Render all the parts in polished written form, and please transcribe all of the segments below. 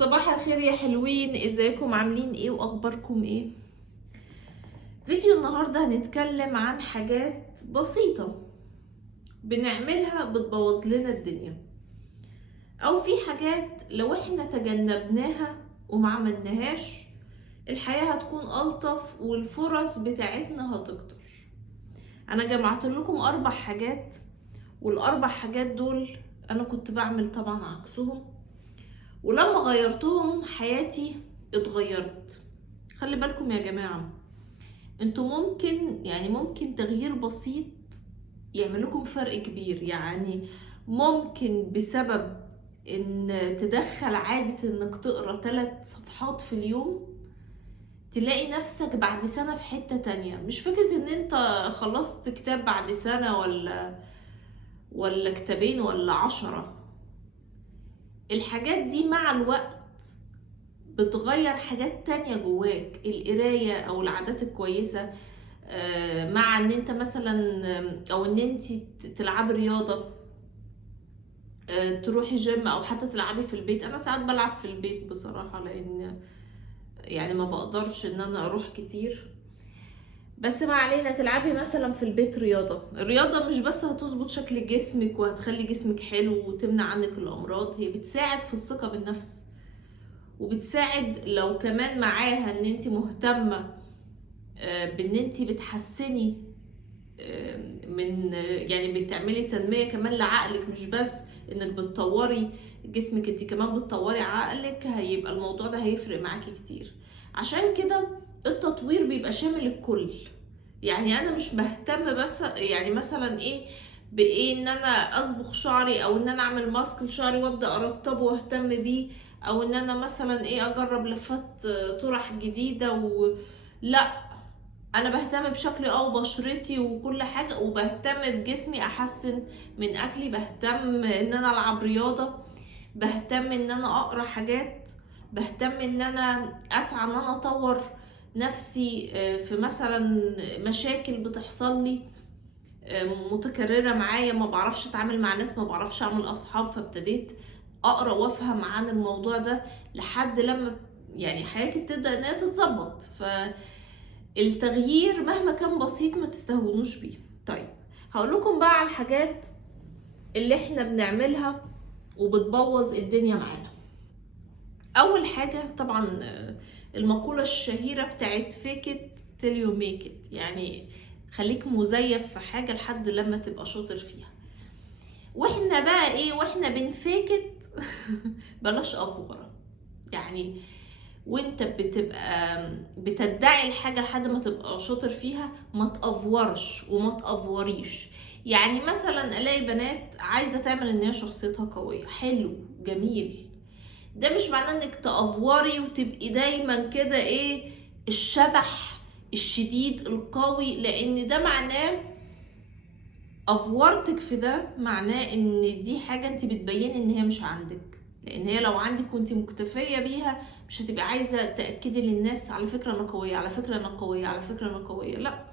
صباح الخير يا حلوين، ازيكم؟ عاملين ايه واخباركم ايه؟ فيديو النهاردة هنتكلم عن حاجات بسيطة بنعملها بتبوظ لنا الدنيا، او في حاجات لو احنا تجنبناها وما عملناهاش الحياة هتكون ألطف والفرص بتاعتنا هتكتر. انا جمعت لكم 4 حاجات، والاربع حاجات دول انا كنت بعمل طبعا عكسهم، ولما غيرتهم حياتي اتغيرت. خلي بالكم يا جماعة، انتوا ممكن تغيير بسيط يعمل لكم فرق كبير. يعني ممكن بسبب ان تدخل عادة انك تقرا 3 صفحات في اليوم تلاقي نفسك بعد سنة في حتة تانية. مش فكرة ان انت خلصت كتاب بعد سنة ولا كتابين ولا 10. الحاجات دي مع الوقت بتغير حاجات تانية جواك، القراية او العادات الكويسة، مع ان انت مثلا او ان انت تلعبي رياضة، تروحي جيم او حتى تلعبي في البيت. انا ساعات بلعب في البيت بصراحة لان يعني ما بقدرش ان انا اروح كتير، بس ما علينا. تلعبي مثلا في البيت رياضة. الرياضة مش بس هتظبط شكل جسمك وهتخلي جسمك حلو وتمنع عنك الامراض، هي بتساعد في الثقة بالنفس، وبتساعد لو كمان معاها ان انت مهتمة بان انت بتحسني من يعني بتعملي تنمية كمان لعقلك، مش بس انك بتطوري جسمك، انت كمان بتطوري عقلك. هيبقى الموضوع ده هيفرق معاكي كتير. عشان كده التطوير بيبقى شامل الكل. يعني انا مش بهتم بس يعني مثلا ايه بايه ان انا اصبغ شعري او ان انا اعمل ماسك لشعري وابدا ارطبه واهتم بيه، او ان انا مثلا ايه اجرب لفات طرح جديده لا، انا بهتم بشكلي وبشرتي وكل حاجه، وبهتم بجسمي، احسن من اكلي، بهتم ان انا العب رياضه، بهتم ان انا اقرا حاجات، بهتم ان انا اسعى ان انا اطور نفسي في مثلا مشاكل بتحصل لي متكرره معايا، ما بعرفش اتعامل مع ناس، ما بعرفش اعمل اصحاب، فابتديت اقرا وافهم عن الموضوع ده لحد لما يعني حياتي بتبدا انها تتظبط. التغيير مهما كان بسيط ما تستهونوش بيه. طيب هقول لكم بقى على الحاجات اللي احنا بنعملها وبتبوظ الدنيا معانا. اول حاجة طبعا المقولة الشهيرة بتاعت fake it till you make it، يعني خليك مزيف في حاجة لحد لما تبقى شاطر فيها. واحنا بقى ايه واحنا بنفيكت بلاش افوره. يعني وانت بتبقى بتدعي الحاجة لحد ما تبقى شاطر فيها ما تأفورش وما تأفوريش. يعني مثلا الاقي بنات عايزة تعمل ان هي شخصيتها قوية، حلو جميل، ده مش معناه انك تأفوري وتبقي دايما كده ايه الشبح الشديد القوي، لان ده معناه افورتك في ده، معناه ان دي حاجة انت بتبيني ان هي مش عندك. لان هي لو عندك كنت مكتفية بيها مش هتبقى عايزة تأكدي للناس على فكرة انا قوية، على فكرة انا قوية، على فكرة انا قوية. لا،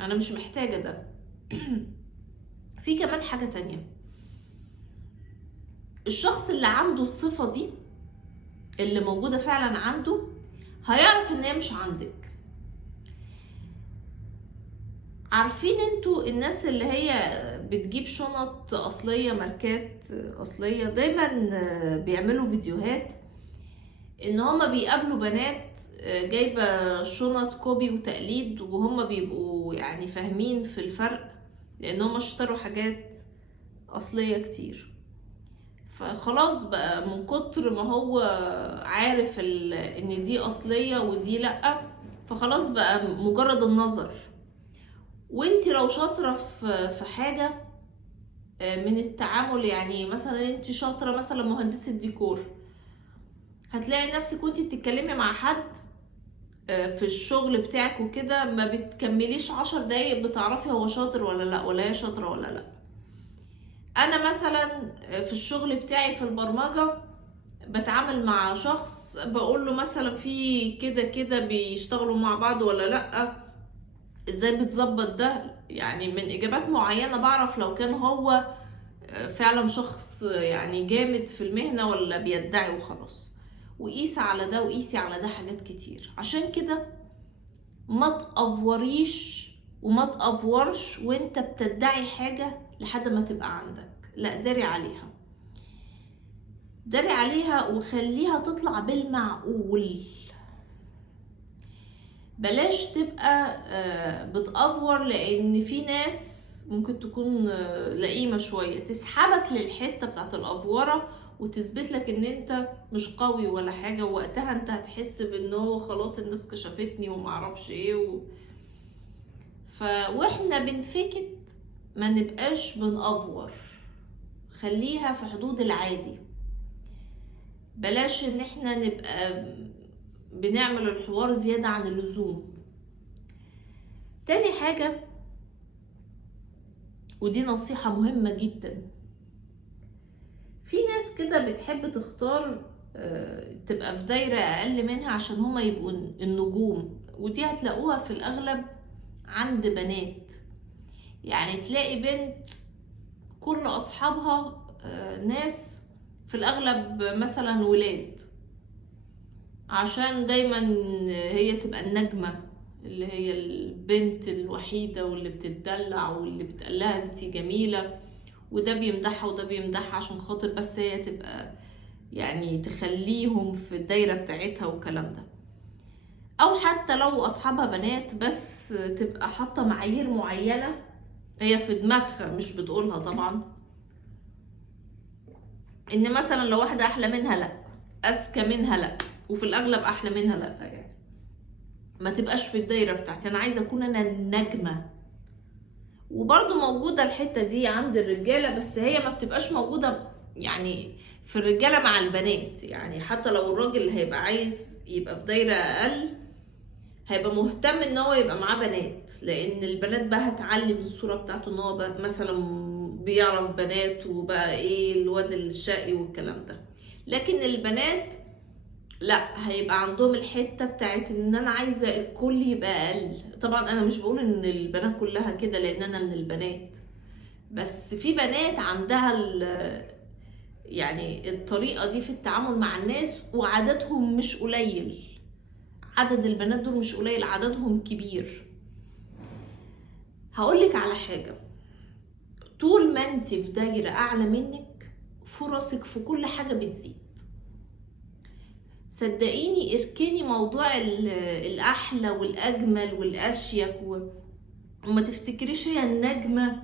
انا مش محتاجة ده. في كمان حاجة تانية، الشخص اللي عنده الصفة دي اللي موجودة فعلا عنده هيعرف ان هي مش عندك. عارفين انتوا الناس اللي هي بتجيب شنط اصلية، ماركات اصلية، دايما بيعملوا فيديوهات ان هما بيقابلوا بنات جايبة شنط كوبي وتقليد، وهما بيبقوا يعني فاهمين في الفرق لان هما اشتروا حاجات اصلية كتير. فخلاص بقى من كتر ما هو عارف ان دي اصلية ودي لأ، فخلاص بقى مجرد النظر. وانتي لو شاطرة في حاجة من التعامل، يعني مثلا انت شاطرة مثلا مهندسة ديكور، هتلاقي نفسك وانتي بتتكلمي مع حد في الشغل بتاعك وكده ما بتكمليش 10 دقايق بتعرفي هو شاطر ولا لا، ولا هي شاطرة ولا لا. انا مثلا في الشغل بتاعي في البرمجة بتعامل مع شخص بقول له مثلا في كده كده بيشتغلوا مع بعض ولا لا، ازاي بتظبط ده. يعني من اجابات معينة بعرف لو كان هو فعلا شخص يعني جامد في المهنة ولا بيدعي وخلاص. وقيس على ده وقيسي على ده حاجات كتير. عشان كده ما تأفوريش وما تأفورش وانت بتدعي حاجة لحد ما تبقى عندك. لا، داري عليها، داري عليها وخليها تطلع بالمعقول. بلاش تبقى بتأفور، لان في ناس ممكن تكون لئيمة شوية تسحبك للحتة بتاعت الأفورة وتثبت لك ان انت مش قوي ولا حاجة، ووقتها انت هتحس بان هو خلاص الناس كشفتني ومعرفش ايه واحنا بنفكت ما نبقاش بنأفور، خليها في حدود العادي. بلاش ان احنا نبقى بنعمل الحوار زيادة عن اللزوم. تاني حاجة، ودي نصيحة مهمة جدا، في ناس كده بتحب تختار تبقى في دايرة اقل منها عشان هما يبقوا النجوم، ودي هتلاقوها في الاغلب عند بنات. يعني تلاقي بنت كل اصحابها ناس في الاغلب مثلا ولاد، عشان دايما هي تبقى النجمة اللي هي البنت الوحيدة واللي بتتدلع واللي بتقلها انتي جميلة، وده بيمدحها وده بيمدحها عشان خاطر بس هي تبقى يعني تخليهم في الدايرة بتاعتها والكلام ده. او حتى لو اصحابها بنات بس تبقى حاطة معايير معينة هي في دماغها مش بتقولها طبعا، ان مثلا لو واحدة احلى منها لا، اذكى منها لا، وفي الاغلب احلى منها لا. يعني ما تبقاش في الدايرة بتاعتي، انا عايزة اكون انا النجمة. وبرضو موجودة الحتة دي عند الرجالة، بس هي ما بتبقاش موجودة يعني في الرجالة مع البنات. يعني حتى لو الراجل هيبقى عايز يبقى في دايرة اقل هيبقى مهتم ان هو يبقى معاه بنات، لان البنات بقى هتعلم الصورة بتاعته ان هو بقى مثلا بيعرف بنات وبقى ايه الواد الشقي والكلام ده. لكن البنات لا، هيبقى عندهم الحتة بتاعت ان انا عايزة الكل يبقى اقل. طبعا انا مش بقول ان البنات كلها كده لان انا من البنات، بس في بنات عندها يعني الطريقة دي في التعامل مع الناس، وعددهم مش قليل. عدد البنات دول مش قليل، عددهم كبير. هقولك على حاجة، طول ما انت في دايرة اعلى منك فرصك في كل حاجة بتزيد. صدقيني، اركني موضوع الاحلى والاجمل والاشيك وما تفتكريش هي النجمة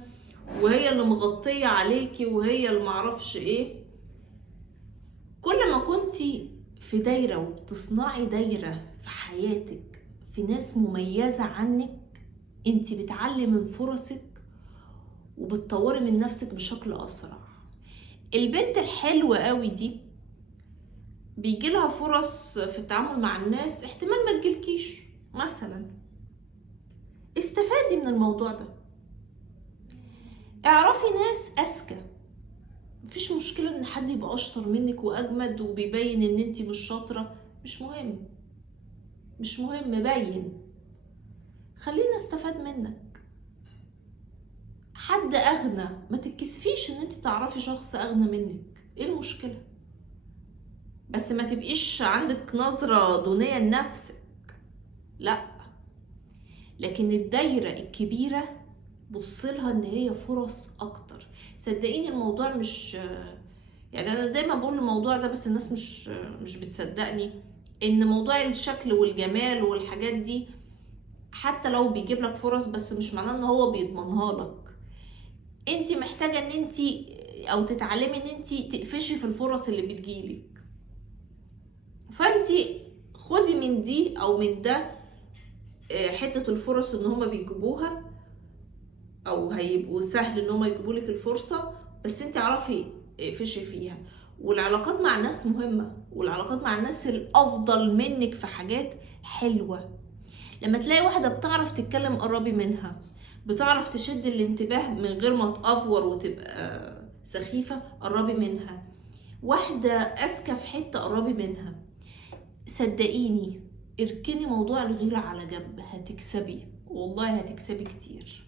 وهي اللي مغطية عليكي وهي اللي معرفش ايه. كل ما كنتي في دايرة وبتصنعي دايرة في حياتك في ناس مميزة عنك، انتي بتعلي من فرصك وبتطوري من نفسك بشكل اسرع. البنت الحلوة قوي دي بيجيلها فرص في التعامل مع الناس احتمال ما تجيلكيش مثلا. استفادي من الموضوع ده، اعرفي ناس اذكى. مفيش مشكلة ان حد يبقى اشطر منك واجمد وبيبين ان انتي مش شاطرة، مش مهم، مش مهم، بين، خلينا استفاد منك. حد اغنى، ما تتكسفيش ان انتي تعرفي شخص اغنى منك، ايه المشكلة؟ بس ما تبقيش عندك نظرة دونية لنفسك، لا. لكن الدايرة الكبيرة بصلها ان هي فرص اكتر. صدقيني الموضوع مش يعني، انا دايما بقول الموضوع ده بس الناس مش بتصدقني، ان موضوع الشكل والجمال والحاجات دي حتى لو بيجيب لك فرص بس مش معناه ان هو بيضمنها لك. انت محتاجة ان انت او تتعلمي ان انت تقفشي في الفرص اللي بتجيلك. فانت خدي من دي او من ده حتة الفرص ان هما بيجيبوها او هيبقوا سهل ان هما يجيبولك الفرصة، بس انت عرفي اقفشي فيها. والعلاقات مع الناس مهمة، والعلاقات مع الناس الافضل منك في حاجات حلوة. لما تلاقي واحدة بتعرف تتكلم قربي منها، بتعرف تشد الانتباه من غير ما تأفور وتبقى سخيفة، قربي منها. واحدة اذكى في حتة، قربي منها. صدقيني، اركني موضوع الغيرة على جنب، هتكسبي والله، هتكسبي كتير.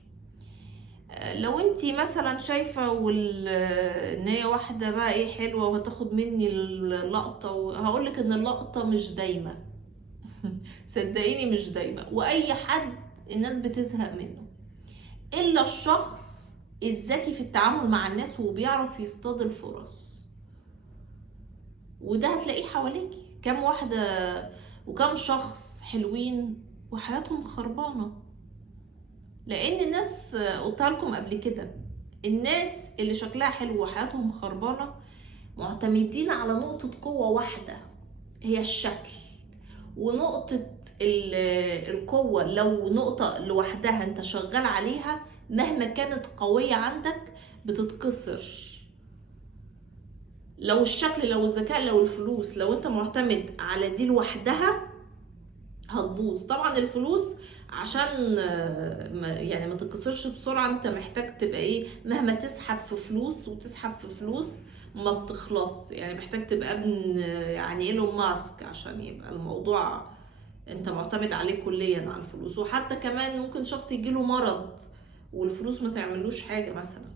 لو انتي مثلا شايفة ان هي واحدة بقى ايه حلوة وهتاخد مني اللقطة، وهقولك ان اللقطة مش دايما. صدقيني مش دايما، واي حد الناس بتزهق منه، الا الشخص الذكي في التعامل مع الناس وبيعرف يصطاد الفرص. وده هتلاقيه حواليكي كام واحدة وكام شخص حلوين وحياتهم خربانة. لان الناس، قلتها لكم قبل كده، الناس اللي شكلها حلو وحياتهم خربانة معتمدين على نقطة قوة واحدة، هي الشكل. ونقطة القوة لو نقطة لوحدها انت شغال عليها مهما كانت قوية عندك بتتكسر. لو الشكل، لو الذكاء، لو الفلوس، لو انت معتمد على دي لوحدها هتبوظ. طبعا الفلوس عشان يعني ما تتكسرش بسرعة انت محتاج تبقى ايه، مهما تسحب في فلوس وتسحب في فلوس ما بتخلص. يعني محتاج تبقى ابن يعني ايلون ماسك عشان يبقى الموضوع انت معتمد عليه كليا على الفلوس. وحتى كمان ممكن شخص يجيله مرض والفلوس ما تعملوش حاجة مثلا.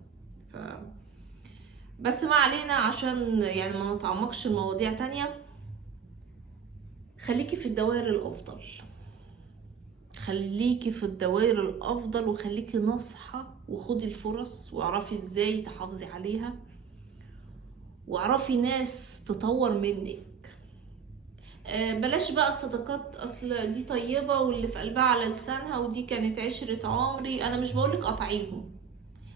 بس ما علينا، عشان يعني ما نتعمقش المواضيع تانية. خليكي في الدوائر الافضل، خليكي في الدوائر الافضل، وخليكي ناصحة وخدي الفرص واعرفي ازاي تحافظي عليها، واعرفي ناس تطور منك. بلاش بقى الصداقات اصل دي طيبة واللي في قلبها على لسانها ودي كانت عشرة عمري. انا مش بقولك قطعيهم،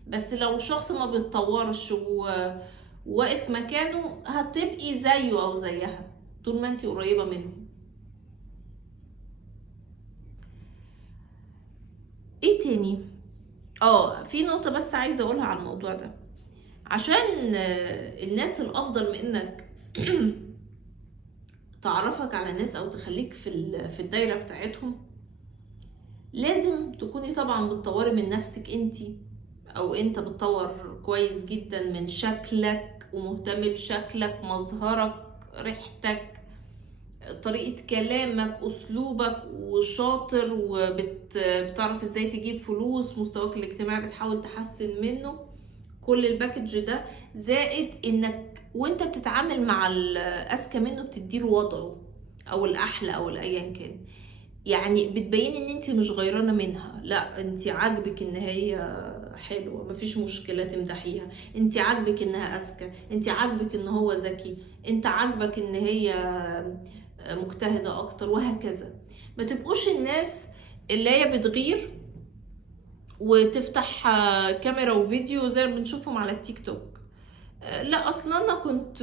بس لو شخص ما بيتطورش وواقف مكانه هتبقي زيه او زيها طول ما انتي قريبة منه. ايه تاني؟ في نقطة بس عايزة اقولها على الموضوع ده. عشان الناس الافضل منك تعرفك على ناس او تخليك في الدايرة بتاعتهم، لازم تكوني طبعا بتطوري من نفسك انتي، او انت بتطور كويس جدا من شكلك ومهتم بشكلك، مظهرك، ريحتك، طريقة كلامك، اسلوبك، وشاطر وبتعرف ازاي تجيب فلوس، مستواك الاجتماعي بتحاول تحسن منه. كل الباكج ده زائد انك وانت بتتعامل مع الاذكى منه بتديله وضعه او الاحلى او الايا كان. يعني بتبين ان انت مش غيرانه منها، لا انت عاجبك ان هي حلوه مفيش مشكله تمدحيها، انت عاجبك انها اذكى، انت عاجبك ان هو ذكي، انت عاجبك ان هي مجتهده اكتر، وهكذا. ما تبقوش الناس اللي هي بتغير وتفتح كاميرا وفيديو زي ما بنشوفهم على التيك توك. لا اصلا انا كنت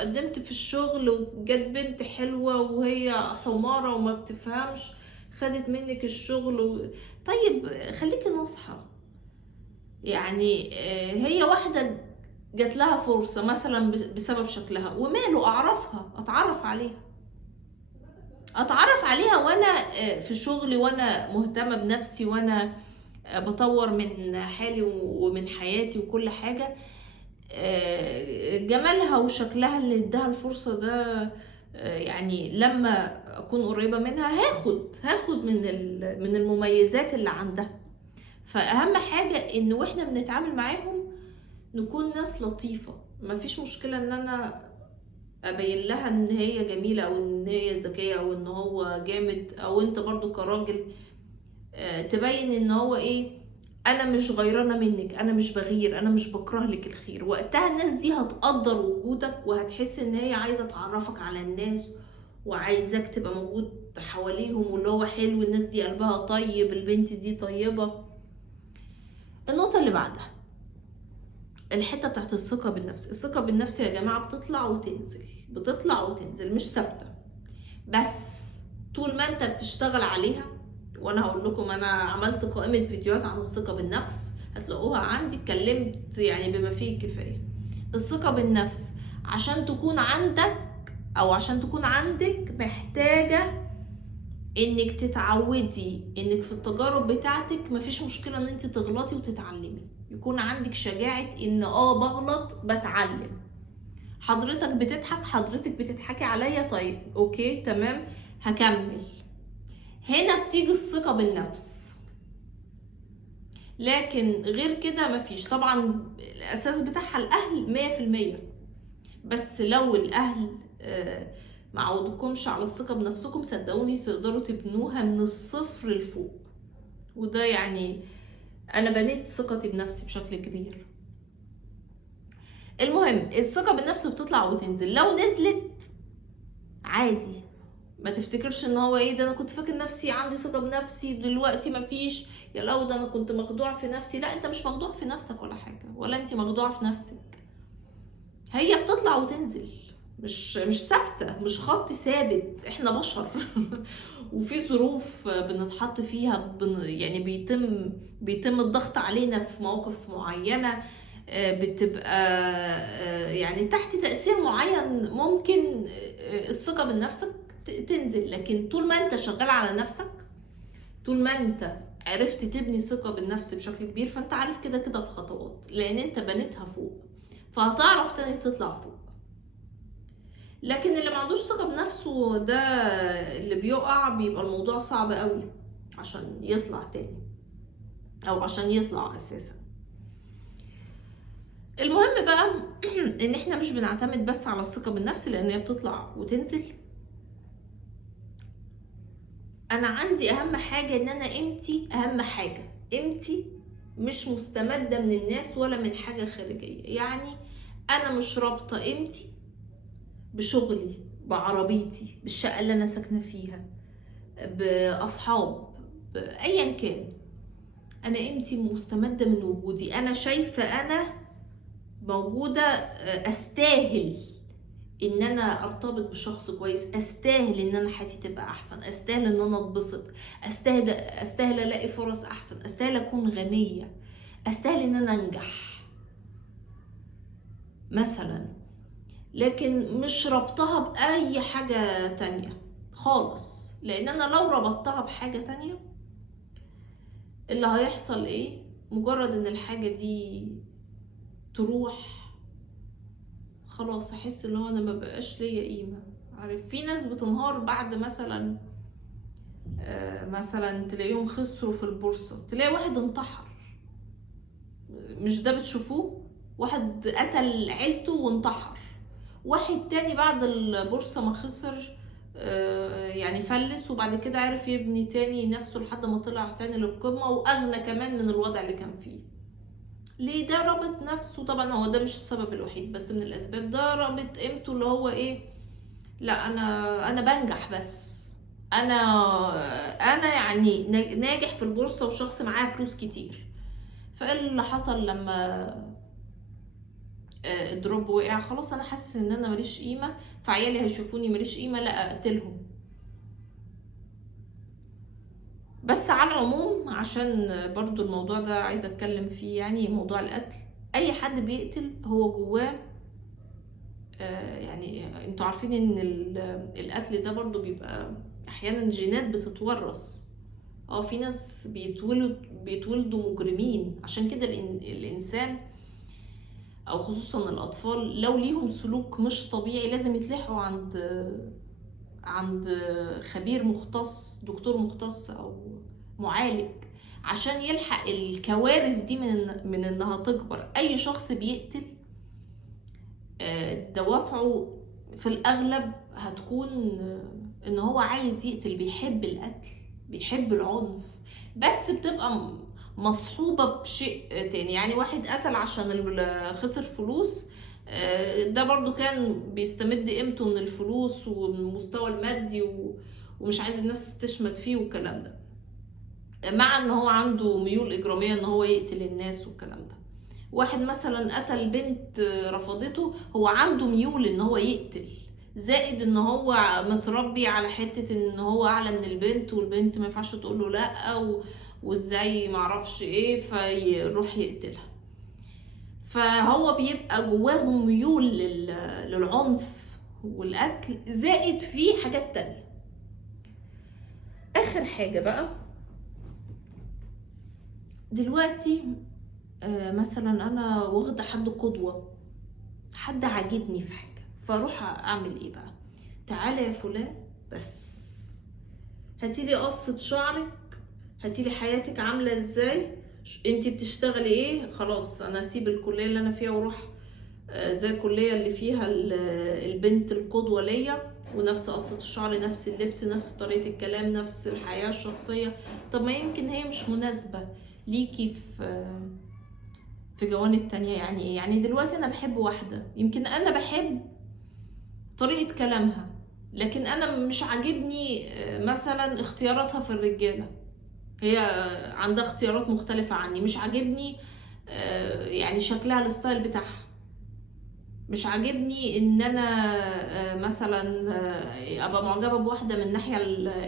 قدمت في الشغل وجت بنت حلوة وهي حمارة وما بتفهمش خدت منك الشغل طيب خليكي ناصحة. يعني هي واحدة جات لها فرصة مثلا بسبب شكلها، وماله اعرفها، اتعرف عليها وانا في شغلي وانا مهتمة بنفسي وانا بطور من حالي ومن حياتي وكل حاجة. جمالها وشكلها اللي اداها الفرصة ده، يعني لما اكون قريبة منها هاخد من المميزات اللي عندها. فاهم حاجة ان واحنا بنتعامل معاهم نكون ناس لطيفة. مفيش مشكلة ان انا ابين لها ان هي جميلة او ان هي ذكية او ان هو جامد، او انت برضو كراجل تبين ان هو ايه، انا مش غيرانه منك، انا مش بغير، انا مش بكره لك الخير. وقتها الناس دي هتقدر وجودك وهتحس ان هي عايزه تعرفك على الناس وعايزاك تبقى موجود حواليهم، واللي هو حلو، الناس دي قلبها طيب، البنت دي طيبه. النقطه اللي بعدها الحته بتاعت الثقه بالنفس. الثقه بالنفس يا جماعه بتطلع وتنزل، بتطلع وتنزل، مش ثابته. بس طول ما انت بتشتغل عليها، وانا هقول لكم انا عملت قائمة فيديوهات عن الثقة بالنفس هتلاقوها عندي، اتكلمت يعني بما فيه الكفاية. الثقة بالنفس عشان تكون عندك او عشان تكون عندك محتاجة انك تتعودي انك في التجارب بتاعتك مفيش مشكلة ان انت تغلطي وتتعلمي. يكون عندك شجاعة ان بغلط بتعلم. حضرتك بتضحك، حضرتك بتضحكي عليا، طيب اوكي تمام هكمل. هنا بتيجي الثقة بالنفس. لكن غير كده مفيش. طبعا الاساس بتاعها الاهل 100%، بس لو الاهل ما عودكمش على الثقة بنفسكم، صدقوني تقدروا تبنوها من الصفر لفوق. وده يعني انا بنيت ثقتي بنفسي بشكل كبير. المهم الثقة بالنفس بتطلع وتنزل. لو نزلت عادي، ما تفتكرش ان هو ايه ده انا كنت فاكر نفسي عندي ثقة بنفسي دلوقتي مفيش، يا لو ده انا كنت مخدوع في نفسي. لا، انت مش مخدوع في نفسك ولا حاجة، ولا انت مخدوعة في نفسك. هي بتطلع وتنزل، مش ثابتة، مش خط ثابت، احنا بشر. وفي ظروف بنتحط فيها، يعني بيتم الضغط علينا في مواقف معينة، بتبقى يعني تحت تأثير معين، ممكن الثقة بالنفس تنزل. لكن طول ما انت شغال على نفسك، طول ما انت عرفت تبني ثقة بالنفس بشكل كبير، فانت عارف كده كده الخطوات، لان انت بنيتها فوق، فهتعرف تاني تطلع فوق. لكن اللي ما عندوش ثقة بنفسه ده، اللي بيقع بيبقى الموضوع صعب قوي عشان يطلع تاني، او عشان يطلع اساسا. المهم بقى ان احنا مش بنعتمد بس على الثقة بالنفس، لان هي بتطلع وتنزل. انا عندي اهم حاجة ان انا قيمتي، اهم حاجة قيمتي مش مستمدة من الناس ولا من حاجة خارجية. يعني انا مش رابطة قيمتي بشغلي، بعربيتي، بالشقة اللي انا ساكنة فيها، باصحاب، بايا كان. انا قيمتي مستمدة من وجودي. انا شايفة انا موجودة، استاهل ان انا ارتبط بشخص كويس، استاهل ان انا حياتي تبقى احسن، استاهل ان انا اتبسط، استاهل الاقي فرص احسن، استاهل اكون غنية، استاهل ان انا انجح مثلا. لكن مش ربطها باي حاجة تانية خالص، لان انا لو ربطتها بحاجة تانية اللي هيحصل ايه؟ مجرد ان الحاجة دي تروح، خلاص احس ان هو انا ما بقاش ليا قيمة. عارف، في ناس بتنهار بعد مثلا تلاقيهم خسروا في البورصة، تلاقي واحد انتحر. مش ده بتشوفوه؟ واحد قتل عيلته وانتحر. واحد تاني بعد البورصة ما خسر يعني فلس، وبعد كده عرف يبني تاني نفسه لحد ما طلع تاني للقمة، واغنى كمان من الوضع اللي كان فيه. ليه؟ ده رابط نفسه. طبعا هو ده مش السبب الوحيد، بس من الاسباب. ده رابط قيمته اللي هو ايه؟ لا، انا بنجح، بس انا يعني ناجح في البورصه وشخص معاه فلوس كتير. فايه اللي حصل لما الدروب وقع؟ خلاص انا حاسس ان انا ماليش قيمه، فعيالي هيشوفوني ماليش قيمه، لا اقتلهم. بس على العموم، عشان برضو الموضوع ده عايزه اتكلم فيه، يعني موضوع القتل. اي حد بيقتل هو جواه يعني انتوا عارفين ان القتل ده برضو بيبقى احيانا جينات بتتورث. في ناس بيتولدوا مجرمين. عشان كده الانسان، او خصوصا الاطفال، لو ليهم سلوك مش طبيعي لازم يتلحقوا عند خبير مختص، دكتور مختص او معالج، عشان يلحق الكوارث دي من انها تكبر. اي شخص بيقتل دوافعه في الاغلب هتكون ان هو عايز يقتل، بيحب القتل، بيحب العنف، بس بتبقى مصحوبة بشيء تاني. يعني واحد قتل عشان خسر فلوس، ده برضو كان بيستمد قيمته من الفلوس ومن المستوى المادي، ومش عايز الناس تشمت فيه والكلام ده، مع ان هو عنده ميول اجرامية ان هو يقتل الناس والكلام ده. واحد مثلا قتل بنت رفضته، هو عنده ميول ان هو يقتل، زائد ان هو متربي على حتة ان هو اعلى من البنت، والبنت ما ينفعش تقول له لا، وازاي معرفش ايه، فيروح يقتلها. فهو بيبقى جواهم ميول للعنف والقتل، زائد فيه حاجات تانية. اخر حاجة بقى، دلوقتي مثلا انا واخده حد قدوه، حد عاجبني في حاجه، فاروح اعمل ايه بقى؟ تعالى يا فلان، بس هاتيلي قصه شعرك، هاتيلي حياتك عامله ازاي، انت بتشتغلي ايه، خلاص انا اسيب الكليه اللي انا فيها واروح زي الكليه اللي فيها البنت القدوه ليا، ونفس قصه الشعر، نفس اللبس، نفس طريقه الكلام، نفس الحياه الشخصيه. طب ما يمكن هي مش مناسبه ليكي في جوانب تانية. يعني ايه؟ يعني دلوقتي انا بحب واحده، يمكن انا بحب طريقه كلامها، لكن انا مش عاجبني مثلا اختياراتها في الرجاله. هي عندها اختيارات مختلفة عني، مش عاجبني يعني شكلها، الستايل بتاعها مش عاجبني. ان انا مثلا ابقى معجبة بواحدة من الناحية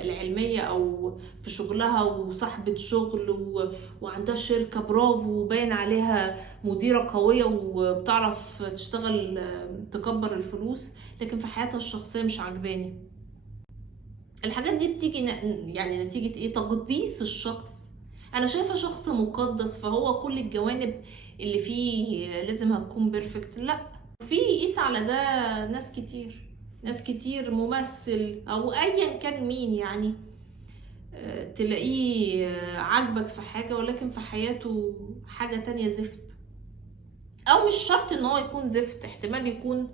العلمية او في شغلها وصاحبة شغل وعندها شركة برافو وباين عليها مديرة قوية وبتعرف تشتغل تكبر الفلوس، لكن في حياتها الشخصية مش عاجباني. الحاجات دي بتيجي يعني نتيجة ايه؟ تقديس الشخص. انا شايفة شخص مقدس، فهو كل الجوانب اللي فيه لازم هتكون بيرفكت؟ لا. في يقيس على ده ناس كتير، ناس كتير، ممثل او ايا كان مين يعني، تلاقيه عاجبك في حاجة ولكن في حياته حاجة تانية زفت. او مش شرط ان هو يكون زفت، احتمال يكون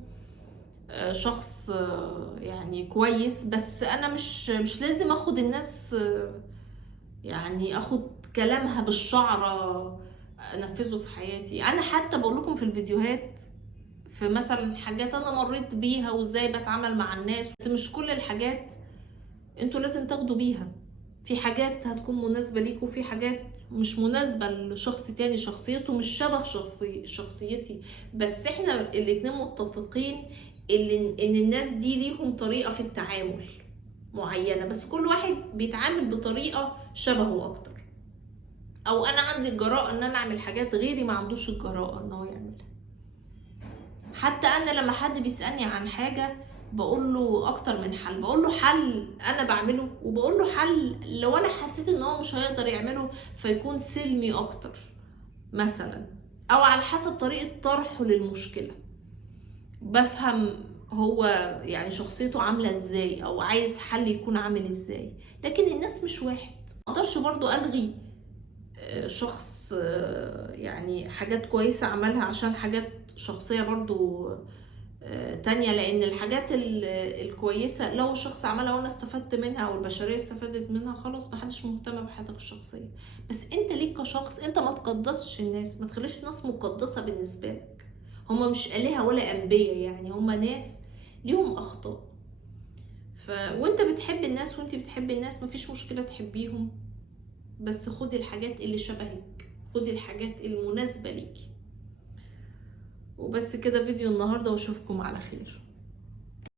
شخص يعني كويس، بس انا مش لازم اخد الناس يعني اخد كلامها بالشعر انفذه في حياتي. انا حتى بقول لكم في الفيديوهات في مثلا حاجات انا مريت بيها وازاي بتعامل مع الناس، بس مش كل الحاجات انتوا لازم تاخدوا بيها. في حاجات هتكون مناسبة ليكوا، وفي حاجات مش مناسبة لشخص تاني شخصيته مش شبه شخصيتي. بس احنا الاتنين متفقين ان الناس دي ليهم طريقة في التعامل معينة، بس كل واحد بيتعامل بطريقة شبهه اكتر. او انا عندي الجراءة ان انا اعمل حاجات غيري ما عندوش الجراءة ان هو يعملها. حتى انا لما حد بيسألني عن حاجة بقول له اكتر من حل، بقول له حل انا بعمله، وبقول له حل لو انا حسيت ان هو مش هيقدر يعمله فيكون سلمي اكتر مثلا، او على حسب طريقة طرحه للمشكلة. بفهم هو يعني شخصيته عاملة ازاي او عايز حل يكون عامل ازاي. لكن الناس مش واحد، ما اقدرش برضو الغي شخص يعني حاجات كويسة عملها عشان حاجات شخصية برضو تانية. لان الحاجات الكويسة لو الشخص عملها وانا استفدت منها او البشرية استفادت منها، خلاص محدش مهتم بحياتك الشخصية. بس انت ليك كشخص انت ما تقدسش الناس، ما تخليش الناس مقدسة بالنسبة لك. هما مش آلهة ولا أنبياء، يعني هما ناس ليهم أخطاء. وانت بتحب الناس وانت بتحب الناس مفيش مشكلة تحبيهم، بس خدي الحاجات اللي شبهك، خدي الحاجات المناسبة ليكي. وبس كده فيديو النهاردة، واشوفكم على خير.